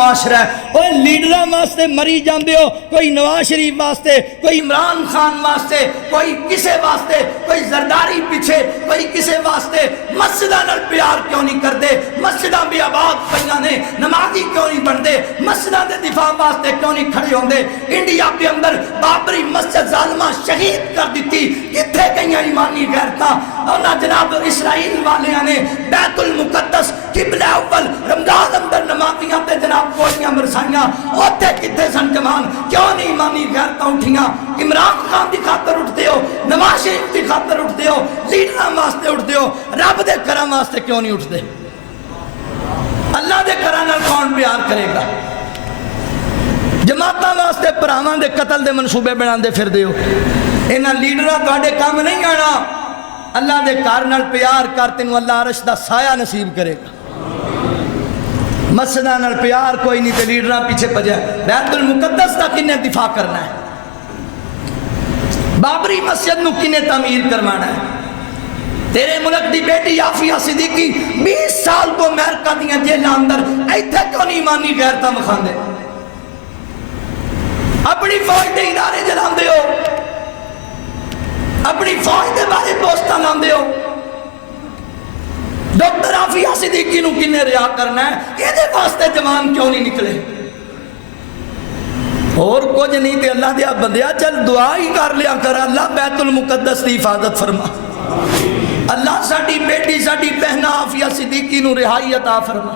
معاشرہ ہے. وہ لیڈراں واسطے مری جاندے ہو, کوئی نواز شریف واسطے, کوئی عمران خان واسطے, کوئی کسے واسطے, کوئی زرداری پیچھے, کوئی کسے واسطے. مسجداں نال پیار کیوں نہیں کردے؟ مسجداں بھی آباد پئیاں نے, نمازی کیوں نہیں بنتے؟ مسجداں دے دفاع واسطے کیوں نہیں کھڑے ہوندے؟ انڈیا کے اندر بابری مسجد ظالمہ شہید کر دیتی, کتھے گئیاں ایمانی غیرتاں؟ اور جناب اسرائیل والیاں نے بیت المقدس قبلہ اول رمضان اندر نمازیاں تے جناب گولیاں برسائیاں, اوتھے کتھے سن جوان؟ کیوں نہیں ایمانی غیرتاں اٹھیاں؟ عمران خان دی خاطر اٹھتے ہو, نواز شریف دی خاطر اٹھتے ہو, لیڈراں واسطے اٹھتے ہو, رب دے گھراں واسطے کیوں نہیں اٹھتے؟ اللہ دے گھراں نال کون پیار کرے گا؟ جماعتاں واسطے بھراواں دے قتل دے منصوبے بناندے پھردے ہو. انہاں لیڈراں تہاڈے کام نہیں آنا. اللہ دے گھر نال پیار کر, تینوں اللہ عرش دا سایہ نصیب کرے گا. مسجداں نال پیار کوئی نہیں تے لیڈراں پیچھے پجے. بیت المقدس دا کنے دفاع کرنا ہے؟ بابری مسجد نو کنے تعمیر کروانا ہے؟ تیرے ملک دی بیٹی عافیہ صدیقی 20 سال کو امریکہ دیاں جیلاں اندر, ایتھے کیوں نہیں ایمانی غیرتاں مکھاندے؟ اپنی فوج دے ادارے جلاندے ہو, اپنی فوج دے بارے پوسٹاں لاندے ہو. ڈاکٹر عافیہ صدیقی نو کنے رہا کرنا ہے؟ یہ دے واسطے جوان کیوں نہیں نکلے؟ اور کچھ نہیں تے اللہ دیا بندیا چل دعا ہی کر لیا کر, اللہ بیت المقدس دی حفاظت فرما, اللہ ساڈی بیٹی ساڈی بہنا عافیہ صدیقی نو رہائی عطا فرما.